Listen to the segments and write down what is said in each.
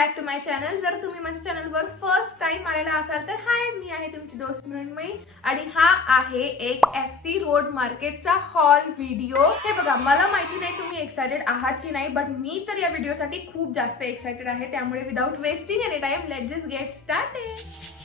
Back to my channel. जर तुम्ही माझ्या चॅनलवर फर्स्ट टाइम आलेला असाल तर हाय, मी आहे तुमची दोस्त मृण्मयी आणि हा आहे एक FC रोड मार्केटचा हॉल व्हिडिओ। हे बघा, मला माहिती नाही तुम्ही एक्साइटेड आहात की नाही, बट मी तर या व्हिडिओसाठी खूप जास्त एक्साइटेड आहे। त्यामुळे without wasting any time let's just get started.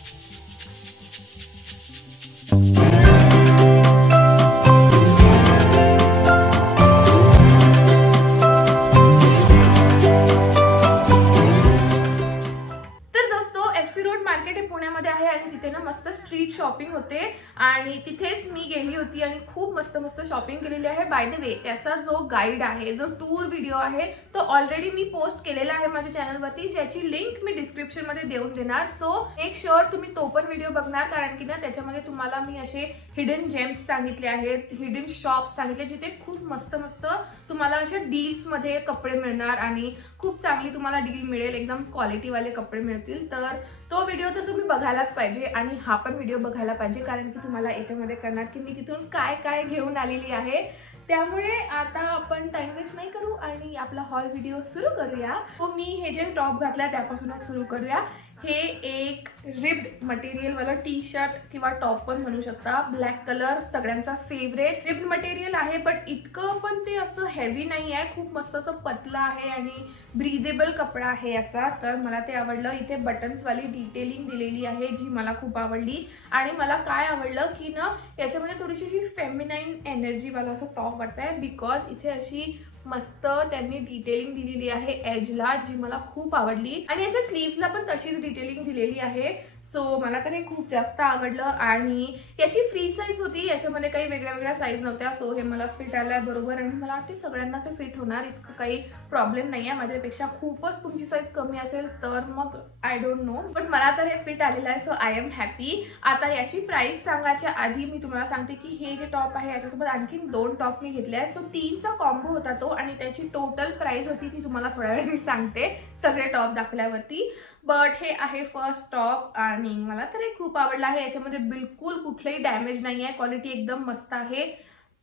मस्त स्ट्रीट शॉपिंग होते आणि तिथेच मी गेली होती आणि खूप मस्त मस्त शॉपिंग केलेली आहे। बाय द वे, त्याचा जो गाइड आहे, जो टूर व्हिडिओ आहे, तो ऑलरेडी मी पोस्ट केलेला आहे माझ्या चॅनलवरती, ज्याची लिंक मी डिस्क्रिप्शन मध्ये देऊन देणार। सो मेक शुअर तुम्ही तो पण व्हिडिओ बघणार, कारण की ना त्याच्यामध्ये तुम्हाला मी असे हिडन जेम्स सांगितले आहेत, हिडन शॉप्स सांगितले, जिथे खूप मस्त मस्त तुम्हाला अशा डील्स मध्ये कपडे मिळणार आणि खूप चांगली तुम्हाला डील मिळेल, एकदम क्वालिटी वाले कपडे मिळतील। तर तो व्हिडिओ तर तुम्ही बघायलाच पाहिजे आणि हा पण व्हिडिओ बघायला पाहिजे, कारण की तुम्हाला याच्यामध्ये करणार की मी तिथून काय काय घेऊन आलेली आहे। त्यामुळे आता आपण टाइम वेस्ट नाही करू आणि आपला हॉल व्हिडिओ सुरू करूया। तो मी हे जे टॉप घातला त्यापासूनच सुरू करूया। हे एक रिब्ड मटेरियल वाला टी शर्ट किंवा टॉप पण म्हणू शकता, ब्लॅक कलर सगळ्यांचा फेवरेट रिब्ड मटेरियल आहे, बट इतकं पण ते असं हेवी नाही आहे, खूप मस्त असं पतला आहे आणि ब्रीदेबल कपडा आहे याचा, तर मला ते आवडलं। इथे बटन्स वाली डिटेलिंग दिलेली आहे जी मला खूप आवडली आणि मला काय आवडलं की ना याच्यामध्ये थोडीशी फेमिनाइन एनर्जी वाला असं टॉप वाटतंय, बिकॉज इथे अशी मस्त त्यांनी डिटेलिंग दिलेली आहे एजला, जी मला खूप आवडली आणि याच्या स्लीव्सला पण तशीच डिटेलिंग दिलेली आहे। सो मला तर हे खूप जास्त आवडलं आणि याची फ्री साईज होती, याच्यामध्ये काही वेगळ्या वेगळ्या साईज नव्हत्या। सो हे मला फिट आलाय बरोबर आणि मला वाटते सगळ्यांना ते फिट होणार, इतकं काही प्रॉब्लेम नाही आहे। माझ्यापेक्षा खूपच तुमची साईज कमी असेल तर मग आय डोंट नो, बट मला तर हे फिट आलेलं आहे, सो आय एम हॅपी। आता याची प्राइस सांगायच्या आधी मी तुम्हाला सांगते की हे जे टॉप आहे याच्यासोबत आणखी 2 टॉप मी घेतले आहेत। सो 3चा कॉम्बो होता तो आणि त्याची टोटल प्राइस होती ती तुम्हाला थोड्या वेळाने सांगते सगळे टॉप दाखवल्यावरती। बट हे आहे फर्स्ट टॉप आणि मला तर हे खूप आवडलं आहे। याच्यामध्ये बिलकुल कुठलंही डॅमेज नाही आहे, क्वालिटी एकदम मस्त आहे।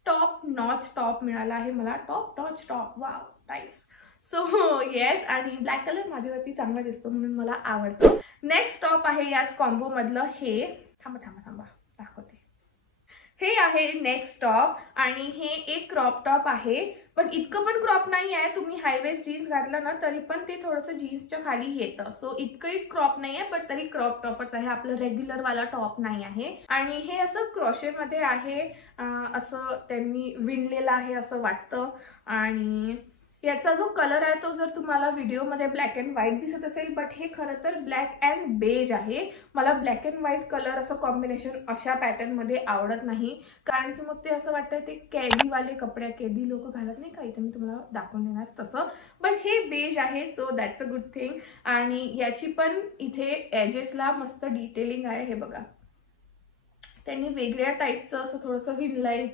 टॉप नॉच टॉप मिळाला आहे मला, top notch top, wow nice. So yes, आणि ब्लॅक कलर माझ्यावरती चांगला दिसतो म्हणून मला आवडतो। नेक्स्ट टॉप आहे याच कॉम्बो मधलं, हे थांबा दाखवते। हे आहे नेक्स्ट टॉप आणि हे एक क्रॉप टॉप आहे, पण इतकं पण क्रॉप नाही आहे। तुम्ही हायवेस्ट जीन्स घातला ना तरी पण ते थोडंसं जीन्सच्या खाली येतं, सो इतकंही क्रॉप नाही आहे, पण तरी क्रॉप टॉपच आहे, आपलं रेग्युलर वाला टॉप नाही आहे। आणि हे असं क्रोशे मध्ये आहे, असं त्यांनी विणलेलं आहे असं वाटतं। आणि याचा जो कलर आहे तो जर तुम्हाला व्हिडिओमध्ये ब्लॅक अँड व्हाईट दिसत असेल, बट हे खरं तर ब्लॅक अँड बेज आहे। मला ब्लॅक अँड व्हाईट कलर असं कॉम्बिनेशन अशा पॅटर्न मध्ये आवडत नाही, कारण की मग ते असं वाटतं ते कैदीवाले कपडे, कैदी लोक घालत नाही का, इथे मी तुम्हाला दाखवून देणार तसं, बट हे बेज आहे, so that's a good thing. आणि याची पण इथे एजेसला मस्त डिटेलिंग आहे, हे बघा त्यांनी वेगळ्या टाईपचं असं थोडंसं विणलंय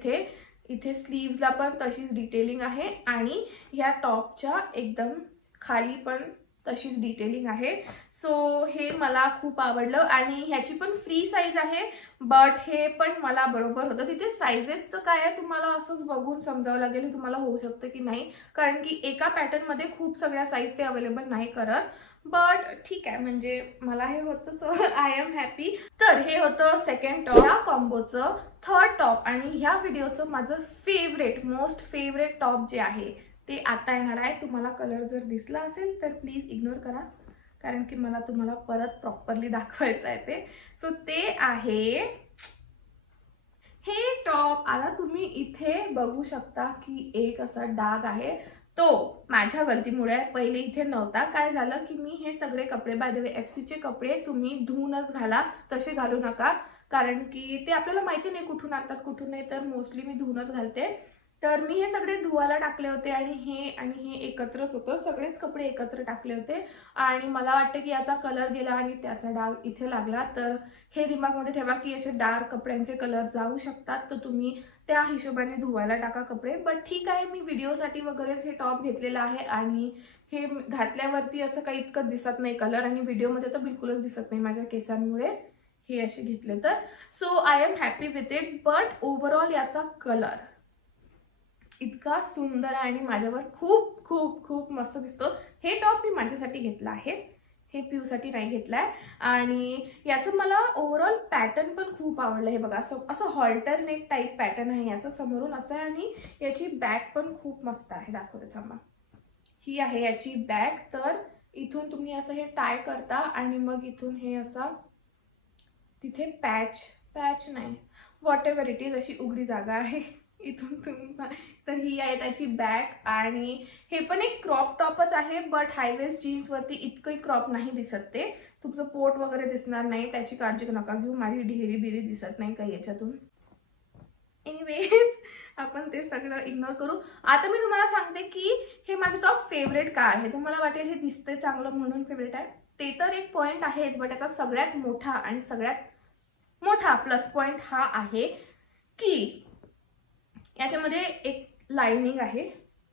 इथे स्लीव्सला पण तशीच डिटेलिंग आहे आणि ह्या टॉपच्या एकदम खाली पण तशीच डिटेलिंग आहे। सो हे मला खूप आवडलं आणि ह्याची पण फ्री साईज आहे, बट हे पण मला बरोबर होतं। तिथे साईजेसचं काय आहे तुम्हाला असंच बघून समजावं लागेल, हे तुम्हाला होऊ शकतं की नाही, कारण की एका पॅटर्न मध्ये खूप सगळ्या साईज ते अवेलेबल नाही करत, बट ठीक आहे, म्हणजे मला हे होतं, सो आय एम हॅपी। तर हे होतं सेकंड टॉप या कॉम्बोचं। थर्ड टॉप आणि ह्या व्हिडिओचं माझं फेवरेट, मोस्ट फेवरेट टॉप जे आहे ते आता येणार आहे। तुम्हाला कलर जर दिसला असेल तर प्लीज इग्नोर करा, कारण की मला तुम्हाला परत प्रॉपरली दाखवायचं आहे ते। सो ते आहे हे टॉप। आता तुम्ही इथे बघू शकता की एक असा डाग आहे, तो माझ्या गलतीमुळे पहिले इथे नव्हता। काय झालं की मी हे सगळे कपडे, बाय द वे FC चे कपडे तुम्ही धुवूनच घाला, तसे घालू नका, कारण की ते आपल्याला माहिती नाही कुठून आणतात कुठून नाही, तर मोस्टली मी धुवूनच घालते। तर मी हे सगळे धुवायला टाकले होते आणि हे एकत्रच होतं, सगळेच कपडे एकत्र टाकले होते आणि मला वाटतं की याचा कलर गेला आणि त्याचा डाग इथे लागला। तर हे दिमागमध्ये ठेवा की असे डार्क कपड्यांचे कलर जाऊ शकतात, तर तुम्ही त्या हिशोबाने धुवायला टाका कपडे। बट ठीक आहे, मी व्हिडिओसाठी वगैरेच हे टॉप घेतलेला आहे आणि हे घातल्यावरती असं काही इतकं दिसत नाही कलर, आणि व्हिडिओमध्ये तर बिलकुलच दिसत नाही माझ्या केसांमुळे हे असे घेतले तर। So I am happy with it, but overall याचा कलर इतका सुंदर आहे आणि माझ्यावर खूप खूप खूप मस्त दिसतो। हे टॉप मी माझ्यासाठी घेतला आहे, हे पिऊसाठी नाही घेतलाय. आणि याचं मला ओव्हरऑल पॅटर्न पण खूप आवडलं. हे बघा असं असं हॉल्टर नेक टाईप पॅटर्न आहे याचं, समोरून असं आहे. आणि याची बॅग पण खूप मस्त आहे, दाखवते थांबा. ही आहे याची बॅग. तर इथून तुम्ही असं हे टाय करता आणि मग इथून हे असं तिथे पॅच नाही, व्हॉट एव्हर इट इज, अशी उघडी जागा आहे इथून तुम्ही. तर ही आहे त्याची बॅग. आणि हे पण एक क्रॉप टॉपच आहे, बट हायवेस्ट जीन्स वरती इतकंही क्रॉप नाही दिसत. ते तुमचं पोट वगैरे दिसणार नाही, त्याची काळजी नका घेऊ. माझी ढेरी बिरी दिसत नाही काही याच्यातून. एनिवेज आपण ते सगळं इग्नोर करू. आता मी तुम्हाला सांगते की हे माझं टॉप फेवरेट का आहे. तुम्हाला वाटेल हे दिसतंय चांगलं म्हणून फेवरेट आहे, ते तर एक पॉइंट आहेच, बट याचा सगळ्यात मोठा आणि सगळ्यात मोठा प्लस पॉइंट हा आहे की याच्यामध्ये एक लाइनिंग आहे,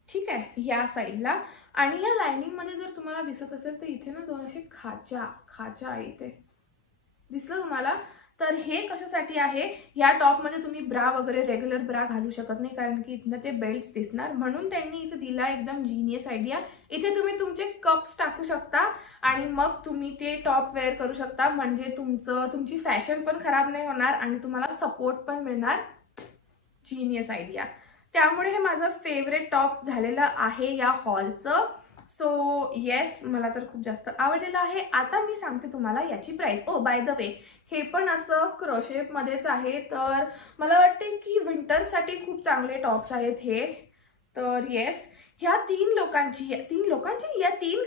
ठीक आहे, या साईडला. आणि या लाइनिंग मध्ये जर तुम्हाला दिसत असेल तर इथे ना दोन असे खाचा आहे, इथे दिसलं तुम्हाला. तर हे कशासाठी आहे, या टॉप मध्ये तुम्ही ब्रा वगैरे रेग्युलर ब्रा घालू शकत नाही, कारण की इथनं ते बेल्ट्स दिसणार. म्हणून त्यांनी इथे दिला एकदम जीनियस आयडिया. इथे तुम्ही तुमचे कप्स टाकू शकता आणि मग तुम्ही ते टॉप वेअर करू शकता. म्हणजे तुमची फॅशन पण खराब नाही होणार आणि तुम्हाला सपोर्ट पण मिळणार. Genius idea. त्यामुळे हे माझं फेवरेट टॉप झालेलं आहे या हॉलचं. सो येस, मला तर खूप जास्त आवडलेलं आहे. आता मी सांगते तुम्हाला याची price. Oh by the way, हे पण असं क्रोशेप मध्येच आहे. तर मला वाटते की विंटरसाठी खूप चांगले टॉप्स आहेत हे. तर येस, या तीन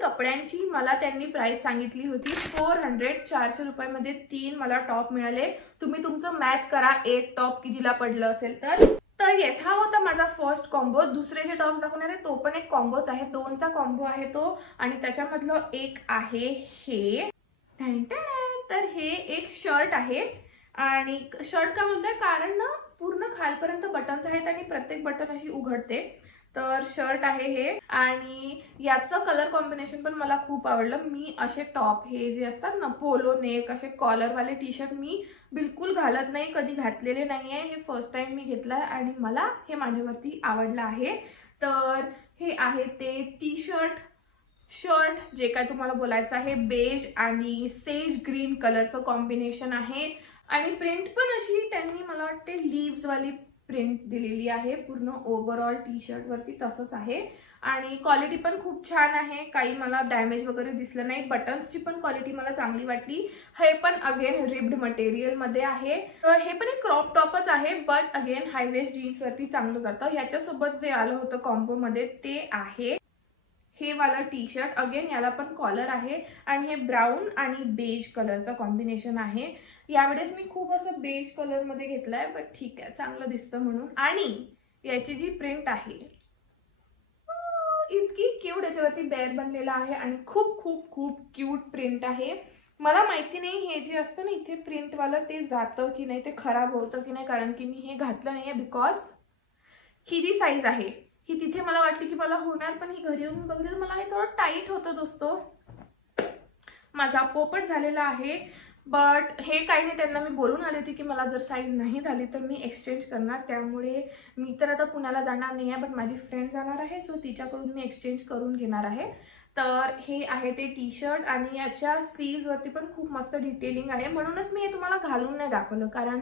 कपड्यांची मला त्यांनी प्राइस सांगितली होती 400 रुपयामध्ये 3 मला टॉप मिळाले. तुम्ही तुमचं मॅच करा एक टॉप कितीला पडलं असेल तर येस, हा होता माझा फर्स्ट कॉम्बो. दुसरे जे टॉप दाखवणार आहे तो पण एक कॉम्बोच आहे, 2चा कॉम्बो आहे तो. आणि त्याच्यामधलं एक आहे हे. तर हे एक शर्ट आहे. आणि शर्ट का बोलतोय, कारण ना पूर्ण खालपर्यंत बटन्स आहेत आणि प्रत्येक बटन अशी उघडते. तर शर्ट आहे हे. आणि याचं कलर कॉम्बिनेशन पण मला खूप आवडलं. मी असे टॉप हे जे असतात ना पोलो नेक असे कॉलरवाले टी शर्ट मी बिलकुल घालत नाही, कधी घातलेले नाही आहे. हे फर्स्ट टाइम मी घेतलं आहे आणि मला हे माझ्यावरती आवडलं आहे. तर हे आहे ते टी शर्ट जे काय तुम्हाला बोलायचं आहे, बेज आणि सेज ग्रीन कलरचं कॉम्बिनेशन आहे. आणि प्रिंट पण अशी त्यांनी मला वाटते लीव्स वाली प्रिंट दिलेली आहे पूर्ण ओव्हरऑल टी शर्ट वरती, तसंच आहे. आणि क्वालिटी पण खूप छान आहे, काही मला डॅमेज वगैरे दिसलं नाही. बटन्सची पण क्वालिटी मला चांगली वाटली. हे पण अगेन रिब्ड मटेरियल मध्ये आहे. तर हे पण एक क्रॉप टॉपच आहे, बट अगेन हायवेस्ट जीन्स वरती चांगलं जातं. याच्यासोबत जे आलं होतं कॉम्बो मध्ये ते आहे हे वाला टी शर्ट. अगेन याला पण कॉलर आहे आणि हे ब्राऊन आणि बेज कलरचं कॉम्बिनेशन आहे. यावेळेस मी खूप असं बेज कलर मध्ये घेतलाय, बट ठीक आहे, चांगलं दिसतं म्हणून. आणि याची जी प्रिंट आहे इतकी क्यूट, याच्यावरती बेअर बनलेला आहे आणि खूप खूप खूप क्यूट प्रिंट आहे. मला माहिती नाही हे जे असतं ना इथे प्रिंटवालं ते जातं की नाही, ते खराब होतं की नाही, कारण की मी हे घातलं नाही आहे. बिकॉज ही जी साईज आहे ही तिथे मला वाटली की मला होणार, पण ही घरी येऊन बघितलं तर मला हे थोडं टाईट होतं दोस्तो. माझा पोपट झालेला आहे. बट हे काही नाही, त्यांना मी बोलून आले होते की मला जर साईज नाही झाली तर मी एक्सचेंज करणार. त्यामुळे मी तर आता पुण्याला जाणार नाही आहे, बट माझी फ्रेंड जाणार आहे, सो तिच्याकडून मी एक्सचेंज करून घेणार आहे. तर हे आहे ते टी शर्ट आणि याच्या स्लीव्सवरती पण खूप मस्त डिटेलिंग आहे. म्हणूनच मी हे तुम्हाला घालून नाही दाखवलं, कारण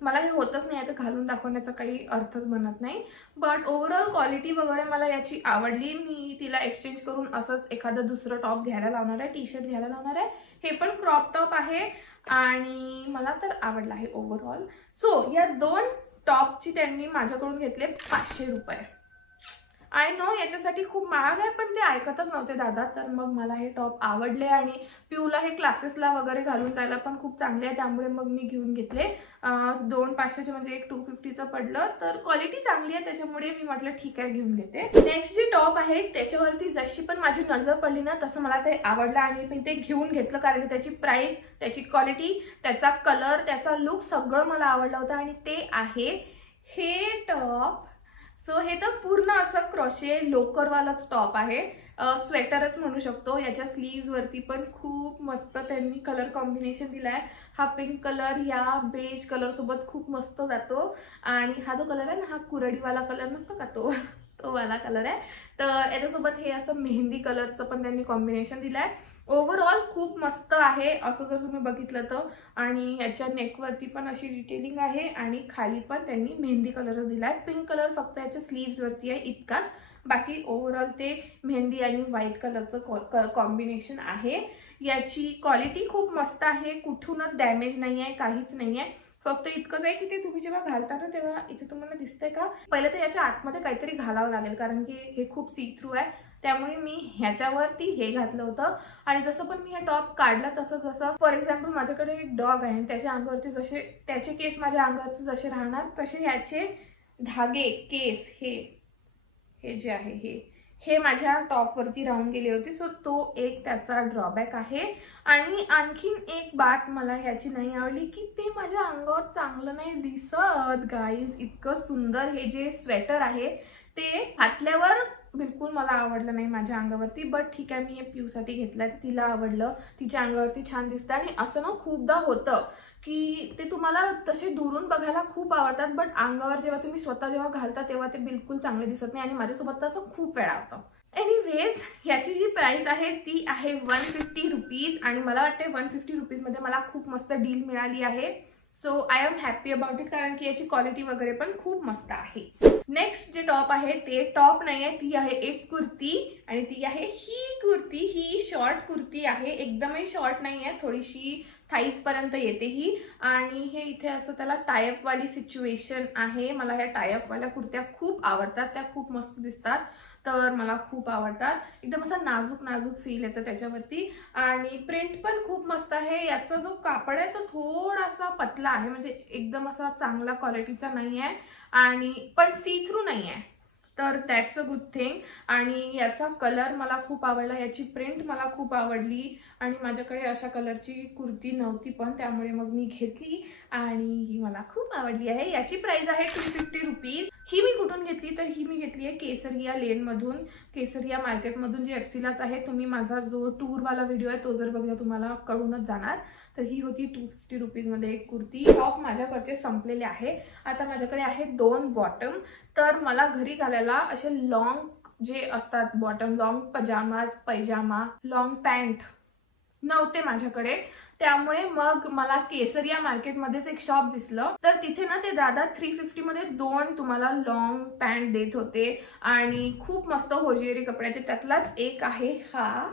मला हे होतच नाही आहे, तर घालून दाखवण्याचा काही अर्थच बनत नाही. बट ओव्हरऑल क्वालिटी वगैरे मला याची आवडली. मी तिला एक्सचेंज करून असंच एखादं दुसरं टॉप घ्यायला लावणार आहे, टी शर्ट घ्यायला लावणार आहे. हे पण क्रॉप टॉप आहे आणि मला तर आवडला आहे ओव्हरऑल. सो या 2 टॉपची त्यांनी माझ्याकडून घेतले 500 रुपये. आय नो याच्यासाठी खूप महाग आहे, पण ते ऐकतच नव्हते दादा. तर मग मला हे टॉप आवडले आणि पिऊला हे क्लासेसला वगैरे घालून जायला पण खूप चांगले आहे. त्यामुळे मग मी घेऊन घेतले. 2 500चे म्हणजे एक 250चं पडलं. तर क्वालिटी चांगली आहे, त्याच्यामुळे मी म्हटलं ठीक आहे घेऊन घेते. नेक्स्ट जे टॉप आहे त्याच्यावरती जशी पण माझी नजर पडली ना तसं मला ते आवडलं आणि मी ते घेऊन घेतलं, कारण की त्याची प्राइस, त्याची क्वालिटी, त्याचा कलर, त्याचा लुक सगळं मला आवडलं होतं. आणि ते आहे हे टॉप. सो हे तर पूर्ण असं क्रोशे लोकरवालाच टॉप आहे, स्वेटरच म्हणू शकतो. याच्या स्लीव्स वरती पण खूप मस्त त्यांनी कलर कॉम्बिनेशन दिलाय. हा पिंक कलर या बेज कलर सोबत खूप मस्त जातो. आणि हा जो कलर आहे ना, हा कुरडीवाला कलर नसतो का तो वाला कलर आहे. तर याच्यासोबत हे असं मेहंदी कलरचं पण त्यांनी कॉम्बिनेशन दिलंय. ओव्हरऑल खूप मस्त आहे असं जर तुम्ही बघितलं तर. आणि याच्या नेकवरती पण अशी डिटेलिंग आहे आणि खाली पण त्यांनी मेहंदी कलरच दिलाय. पिंक कलर फक्त याच्या स्लीव्स वरती आहे इतकाच, बाकी ओव्हरऑल ते मेहंदी आणि व्हाईट कलरचं कॉम्बिनेशन आहे. याची क्वालिटी खूप मस्त आहे, कुठूनच डॅमेज नाही आहे, काहीच नाही आहे. फक्त इतकंच आहे की ते तुम्ही जेव्हा घालता ना तेव्हा इथे तुम्हाला दिसतंय का, पहिले तर याच्या आतमध्ये काहीतरी घालावं लागेल कारण की हे खूप सी थ्रू आहे. त्यामुळे मी ह्याच्यावरती हे घातलं होतं. आणि जसं पण मी हे टॉप काढला तसं जसं फॉर एक्झाम्पल माझ्याकडे एक डॉग आहे, त्याच्या अंगावरती जसे त्याचे केस माझ्या अंगावरती जसे राहणार तसे ह्याचे धागे केस हे जे आहे हे माझ्या टॉपवरती राहून गेले होते. सो तो एक त्याचा ड्रॉबॅक आहे. आणि आणखीन एक बात मला ह्याची नाही आवडली की ते माझ्या अंगावर चांगलं नाही दिसत गाईज. इतकं सुंदर हे जे स्वेटर आहे ते घातल्यावर बिलकुल मला आवडलं नाही माझ्या अंगावरती. बट ठीक आहे, मी हे पिऊसाठी घेतलं, तिला आवडलं, तिच्या अंगावरती छान दिसतं. आणि असं ना खूपदा होतं की ते तुम्हाला तसे दुरून बघायला खूप आवडतात, बट अंगावर जेव्हा तुम्ही स्वतः जेव्हा घालता तेव्हा ते बिलकुल चांगले दिसत नाही. आणि माझ्यासोबत असं खूप वेळा होतं. एनिवेज, ह्याची जी प्राइस आहे ती आहे 150 रुपीज. आणि मला वाटते 150 रुपीजमध्ये मला खूप मस्त डील मिळाली आहे. So I am happy about it, कारण की याची क्वालिटी वगैरे पण खूप मस्त आहे. नेक्स्ट जे टॉप आहे ते टॉप नाही आहे, ती आहे एक कुर्ती. आणि ती आहे ही कुर्ती. ही शॉर्ट कुर्ती आहे, एकदमही शॉर्ट नाही आहे, थोडीशी थाईज पर्यंत येते ही. आणि हे इथे असं त्याला टायअप वाली सिच्युएशन आहे. मला ह्या टायअप वाल्या कुर्त्या खूप आवडतात, त्या खूप मस्त दिसतात, तर मला खूप आवडतात. एकदम असा नाजूक नाजूक फील येतं त्याच्यावरती. आणि प्रिंट पण खूप मस्त आहे. याचा जो कापड आहे तो थोडासा पतला आहे, म्हणजे एकदम असा चांगला क्वालिटीचा नाही आहे. आणि पण सी थ्रू नाही आहे, तर दॅट्स अ गुड थिंग. आणि याचा कलर मला खूप आवडला, याची प्रिंट मला खूप आवडली. आणि माझ्याकडे अशा कलरची कुर्ती नव्हती पण, त्यामुळे मग मी घेतली आणि ही मला खूप आवडली आहे. याची प्राइस आहे 250 रुपीज. ही मी कुठून घेतली तर ही मी घेतली आहे केसरिया लेनमधून, केसरिया मार्केटमधून, जे एफसीलाच आहे. तुम्ही माझा जो टूरवाला व्हिडिओ आहे तो जर बघितला तुम्हाला कळूनच जाणार. तर ही होती 250 रुपीजमध्ये एक कुर्ती. टॉप माझ्याकडचे संपलेले आहे. आता माझ्याकडे आहे 2 बॉटम. तर मला घरी घालायला असे लॉंग जे असतात bottom, long pyjama, long pant नव्हते माझ्याकडे. त्यामुळे मग मला केसरिया मार्केटमध्येच एक शॉप दिसलं, तर तिथे ना ते दादा 350 मध्ये 2 तुम्हाला लॉंग पॅन्ट देत होते. आणि खूप मस्त होजियरी कपड्याचे. त्यातलाच एक आहे हा,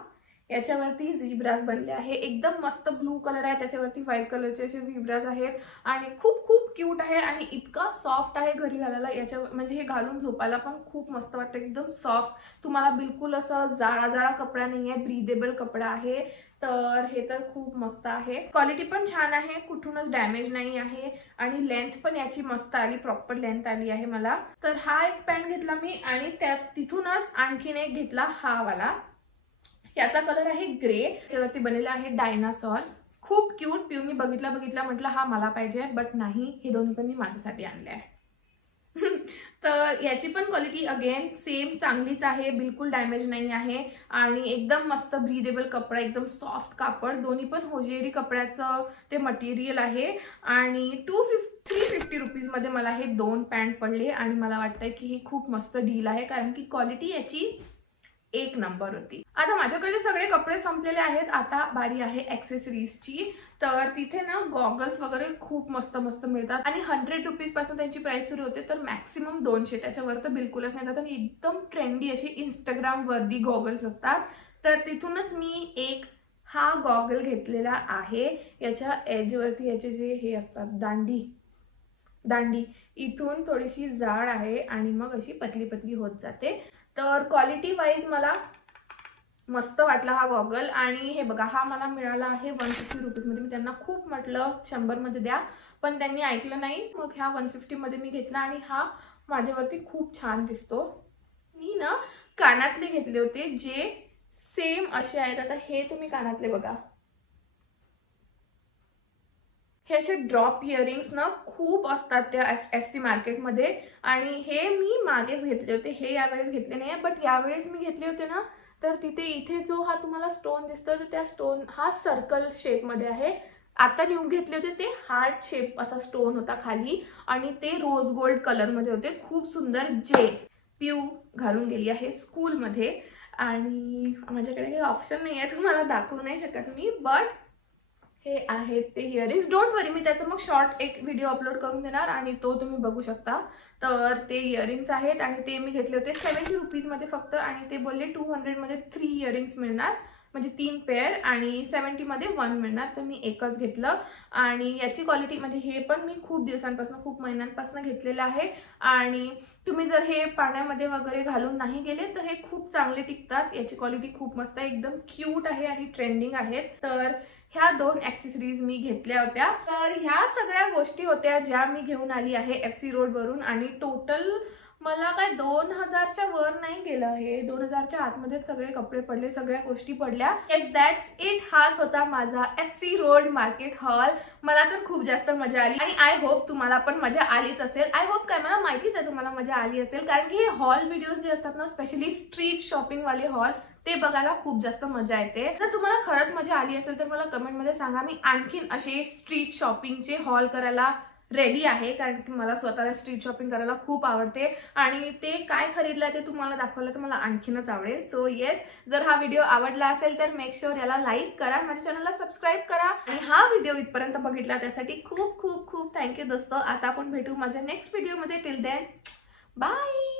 याच्यावरती झिब्राज बनले आहे. एकदम मस्त ब्लू कलर आहे, त्याच्यावरती व्हाईट कलरचे असे झिब्राज आहेत. आणि खूप खूप क्यूट आहे आणि इतका सॉफ्ट आहे घरी घालायला. याच्या म्हणजे हे घालून झोपायला पण खूप मस्त वाटतं, एकदम सॉफ्ट. तुम्हाला बिलकुल असं जाळा जाळा कपडा नाही आहे, ब्रीदेबल कपडा आहे. तर हे तर खूप मस्त आहे. क्वालिटी पण छान आहे, कुठूनच डॅमेज नाही आहे. आणि लेंथ पण याची मस्त आली, प्रॉपर लेंथ आली आहे मला. तर हा एक पॅन्ट घेतला मी. आणि तिथूनच आणखीन एक घेतला हा वाला. याचा कलर आहे ग्रे, त्याच्यावरती बनलेला आहे डायनासॉर्स. खूप क्यूट. पिऊनी बघितला म्हटलं हा मला पाहिजे, बट नाही, हे दोन्ही पण मी माझ्यासाठी आणले आहे. तर याची पण क्वालिटी अगेन सेम चांगलीच आहे, बिलकुल डॅमेज नाही आहे. आणि एकदम मस्त ब्रीदेबल कपडा, एकदम सॉफ्ट कापड. दोन्ही पण होजियरी कपड्याचं ते मटेरियल आहे. आणि 350 रुपीजमध्ये मला हे 2 पॅन्ट पडले. आणि मला वाटतंय की ही खूप मस्त डील आहे, कारण की क्वालिटी याची एक नंबर होती. आता माझ्याकडे सगळे कपडे संपलेले आहेत. आता बारी आहे ॲक्सेसरीजची. तर तिथे ना गॉगल्स वगैरे खूप मस्त मस्त मिळतात. आणि 100 रुपीज पासून त्यांची प्राइस सुरू होते, तर मॅक्सिमम 200, त्याच्यावर तर बिलकुलच नाही जात. आणि एकदम ट्रेंडी अशी इंस्टाग्राम वर्दी गॉगल्स असतात. तर तिथूनच मी एक हा गॉगल घेतलेला आहे. याच्या एजवरती याचे जे हे असतात दांडी इथून थोडीशी जाड आहे आणि मग अशी पतली पतली होत जाते. तर क्वालिटी वाईज मला मस्त वाटला हा गॉगल. आणि हे बघा, हा मला मिळाला आहे 150 रुपीजमध्ये. मी त्यांना खूप म्हटलं 100 मध्ये द्या, पण त्यांनी ऐकलं नाही. मग ह्या 150 मध्ये मी घेतला. आणि हा माझ्यावरती खूप छान दिसतो. मी ना कानातले घेतले होते जे सेम असे आहेत. आता हे तुम्ही कानातले बघा, हे असे ड्रॉप इयरिंग्स ना खूप असतात त्या एफसी मार्केटमध्ये. आणि हे मी मागेच घेतले होते, हे यावेळेस घेतले नाही. बट यावेळेस मी घेतले होते ना, तर तिथे इथे जो हा तुम्हाला स्टोन दिसतोय, तर त्या स्टोन हा सर्कल शेपमध्ये आहे. आता न्यू घेतले होते ते हार्ट शेप असा स्टोन होता खाली. आणि ते रोज गोल्ड कलरमध्ये होते, खूप सुंदर. जे पिऊ घालून गेली आहे स्कूलमध्ये. आणि माझ्याकडे काही ऑप्शन नाही आहे, तुम्हाला दाखवू नाही शकत मी, बट हे आहेत ते इयरिंग्स. डोंट वरी, मी त्याचा मग शॉर्ट एक व्हिडिओ अपलोड करून देणार आणि तो तुम्ही बघू शकता. तर ते इयरिंग्स आहेत आणि ते मी घेतले होते 70 रुपीजमध्ये फक्त, आणि ते बोलले 200 मध्ये 3 इयरिंग्स मिळणार, म्हणजे 3 पेअर, आणि 70 मध्ये 1 मिळणार. तर मी एकच घेतलं. आणि याची क्वालिटी म्हणजे हे पण मी खूप दिवसांपासून, खूप महिन्यांपासून घेतलेलं आहे. आणि तुम्ही जर हे पाण्यामध्ये वगैरे घालून नाही गेले तर हे खूप चांगले टिकतात. याची क्वालिटी खूप मस्त आहे, एकदम क्यूट आहे आणि ट्रेंडिंग आहेत. तर ह्या 2 ॲक्सेसरीज मी घेतल्या होत्या. तर ह्या सगळ्या गोष्टी होत्या ज्या मी घेऊन आली आहे FC रोड वरून. आणि टोटल मला काय 2000च्या वर नाही गेलं हे, 2000च्या आतमध्ये सगळे कपडे पडले, सगळ्या गोष्टी पडल्या. Yes, that's it. हाच होता माझा FC रोड मार्केट हॉल. मला तर खूप जास्त मजा आली आणि आय होप तुम्हाला पण मजा आलीच असेल. आय होप काय, मला माहितीच आहे तुम्हाला मजा आली असेल, कारण की हे हॉल व्हिडिओज जे असतात ना, स्पेशली स्ट्रीट शॉपिंग वाले हॉल, ते बघायला खूप जास्त मजा येते. जर तुम्हाला खरंच मजा आली असेल तर मला कमेंटमध्ये सांगा. मी आणखीन असे स्ट्रीट शॉपिंगचे हॉल करायला रेडी आहे, कारण की मला स्वतःला स्ट्रीट शॉपिंग करायला खूप आवडते आणि ते काय खरीदलं ते तुम्हाला दाखवायला तर मला आणखीनच आवडेल. सो येस, जर हा व्हिडिओ आवडला असेल तर मेक शुअर याला लाईक करा, माझ्या चॅनलला सबस्क्राईब करा आणि हा व्हिडिओ इथपर्यंत बघितला त्यासाठी खूप खूप खूप थँक्यू दोस्तों. आता आपण भेटू माझ्या नेक्स्ट व्हिडिओमध्ये. Till then bye.